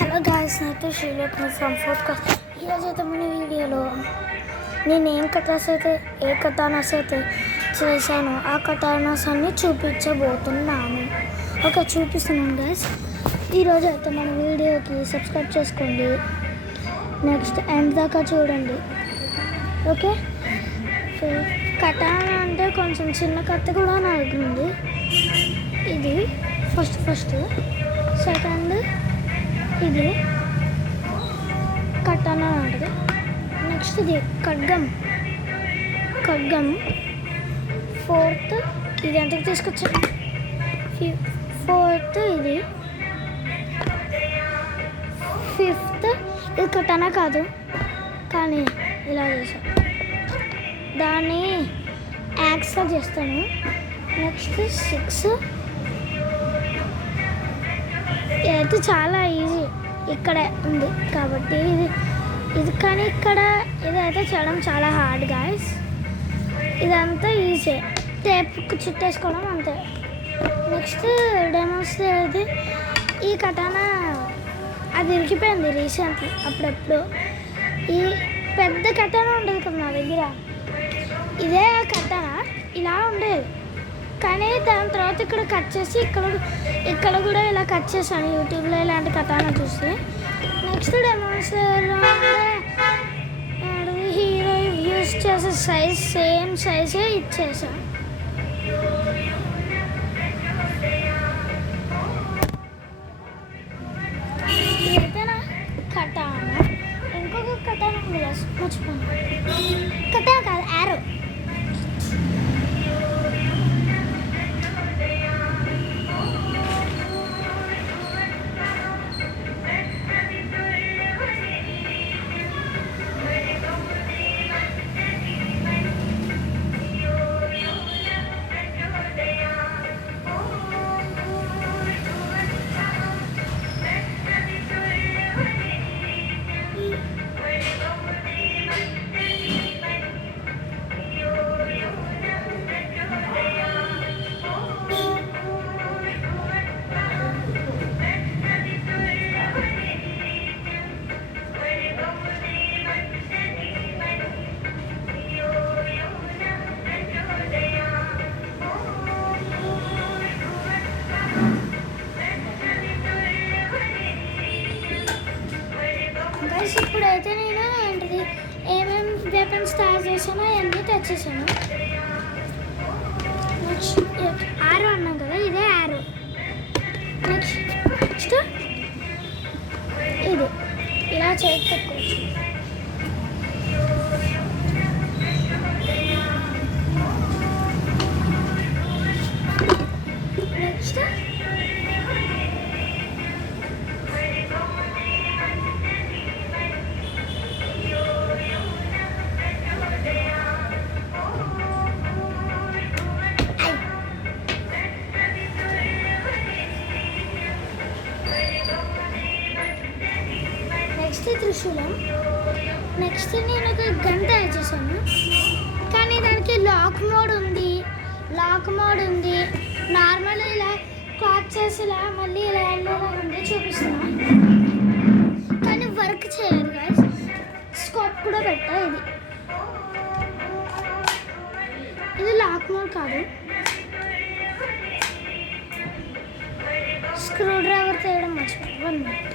Hello guys, అయితే శ్రీలోక్ from fourth. ఈరోజు అయితే మన వీడియోలో నేను ఏ కథానాస్ అయితే చేశానో ఆ కథానాస్ అన్ని చూపించబోతున్నాను. ఓకే, చూపిస్తున్నాను గాయస్. ఈరోజు అయితే మన వీడియోకి సబ్స్క్రైబ్ చేసుకోండి, నెక్స్ట్ ఎండ్ దాకా చూడండి. ఓకే, కథానా అంటే కొంచెం చిన్న కథ కూడా నా దగ్గర ఉంది. ఇది ఫస్ట్ సెకండ్ ఇది కటానా ఉంటుంది. నెక్స్ట్ ఇది ఖడ్గం ఫోర్త్ ఇది ఎంతకు తీసుకొచ్చా. ఫోర్త్ ఇది ఫిఫ్త్ ఇది కటానా కాదు కానీ ఇలా చేసా, దాన్ని యాక్స్గా చేస్తాను. నెక్స్ట్ 6 ఇదైతే చాలా ఈజీ, ఇక్కడే ఉంది కాబట్టి ఇది కానీ ఇక్కడ ఇదైతే చేయడం చాలా హార్డ్ గాయస్. ఇదంతా ఈజీ, టేప్కి చుట్టేసుకోవడం అంతే. నెక్స్ట్ డెమోన్స్ట్రేట్ ఈ కటానా అది ఇరికిపోయింది రీసెంట్లీ. అప్పుడప్పుడు ఈ పెద్ద కటానా ఉండదు కదా నా దగ్గర, ఇదే ఆ కటానా ఇలా ఉండేది. కానీ దాని తర్వాత ఇక్కడ కట్ చేసి ఇక్కడ కూడా ఇలా కట్ చేశాను యూట్యూబ్లో ఇలాంటి కథను చూసి. నెక్స్ట్ డెమోన్స్ట్రేట్లో హీరో యూజ్ చేసే సేమ్ సైజే ఇచ్చేసాను. ఇదైతే నా కటానా. ఇంకొక కటానా మర్చిపోయాను, కటానా కాదు యారో. ఇప్పుడైతే నేను ఏంటిది ఏమేమి వెపన్స్ తయారు చేసానో అవన్నీ తెచ్చేసాను. నెక్స్ట్ ఆరో అన్నాం కదా, ఇదే ఆరో. నెక్స్ట్ ఇది ఇలా చేసి పెట్టుకోవచ్చు. నెక్స్ట్ త్రిశూలం. నెక్స్ట్ నేను ఒక గన్ తయారు చేశాను, కానీ దానికి లాక్ మోడ్ ఉంది. నార్మల్ ఇలా క్లాక్ చేసి ఇలా మళ్ళీ ఇలా ఉంది చూపిస్తున్నా, కానీ వర్క్ చేయదు గైస్. స్కోప్ కూడా పెట్టా. ఇది లాక్ మోడ్ కాదు. స్క్రూ డ్రైవర్ తీయడం మర్చిపోయి 1 minute.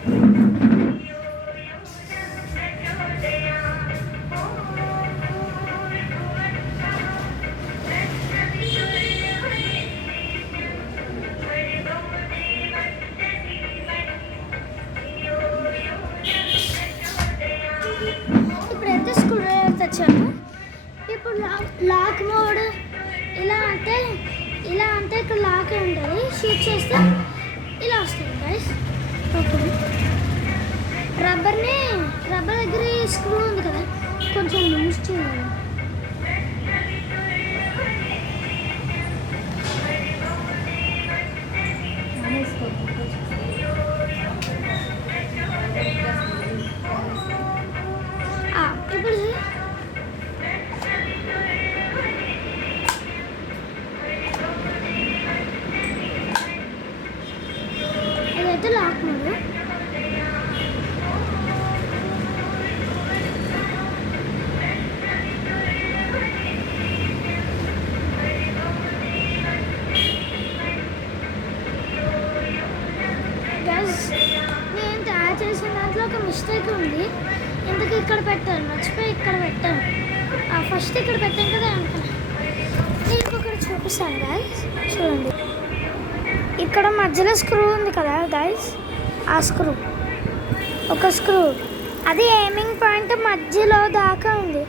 ఇప్పుడైతే స్క్రూ డ్రైవర్ తెచ్చాను. ఇప్పుడు లాక్ మోడ్ ఇలా అంటే ఇక్కడ లాక్ ఉంటుంది. షూట్ చేస్తే ఇలా వస్తుంది గైస్. ఓకే, రబ్బర్ దగ్గర స్క్రూ ఉంది కదా, కొంచెం లూజ్ చేయాలి. ఇప్పుడు ఇదైతే లాక్ మోడ్. ఒక మిస్టేక్ ఉంది. ఎందుకు ఇక్కడ పెట్టాను, మర్చిపోయి ఇక్కడ పెట్టాను. ఫస్ట్ ఇక్కడ పెట్టాను కదా అనుకున్నాను. నేను ఒకటి చూపిస్తాను గాయస్, చూడండి. ఇక్కడ మధ్యలో స్క్రూ ఉంది కదా గాయస్, ఆ స్క్రూ, ఒక స్క్రూ, అది ఎయిమింగ్ పాయింట్ మధ్యలో దాకా ఉంది.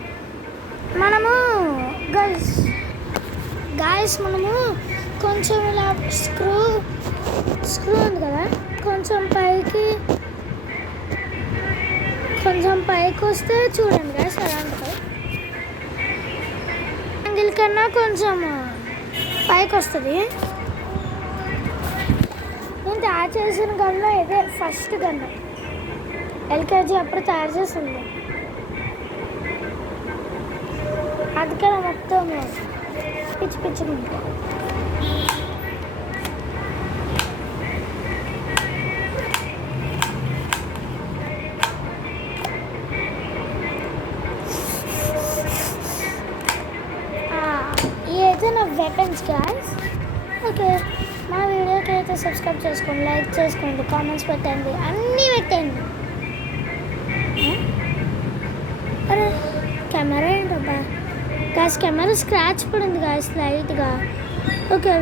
మనము గాయస్ మనము కొంచెం ఇలా స్క్రూ ఉంది కదా, కొంచెం పైకి వస్తే చూడండి గాయస్ ఎలా ఉంటుంది. యాంగిల్ కన్నా కొంచెం పైకి వస్తుంది. నేను తయారు చేసిన గన్లో ఇదే ఫస్ట్ గన్ను, ఎల్కేజీ అప్పుడు తయారు చేసింది. అది కదా మొత్తం పిచ్చి పిచ్చిగా ఉంటుంది. ఇవైతే నా వెపన్స్ గాయ్స్. ఓకే, మా వీడియోకి అయితే సబ్స్క్రైబ్ చేసుకోండి, లైక్ చేసుకోండి, కామెంట్స్ పెట్టండి, అన్నీ పెట్టండి. అరే కెమెరా ఏంటబ్బా గాయస్, కెమెరా స్క్రాచ్ పడింది గాయస్ లైట్గా. ఓకే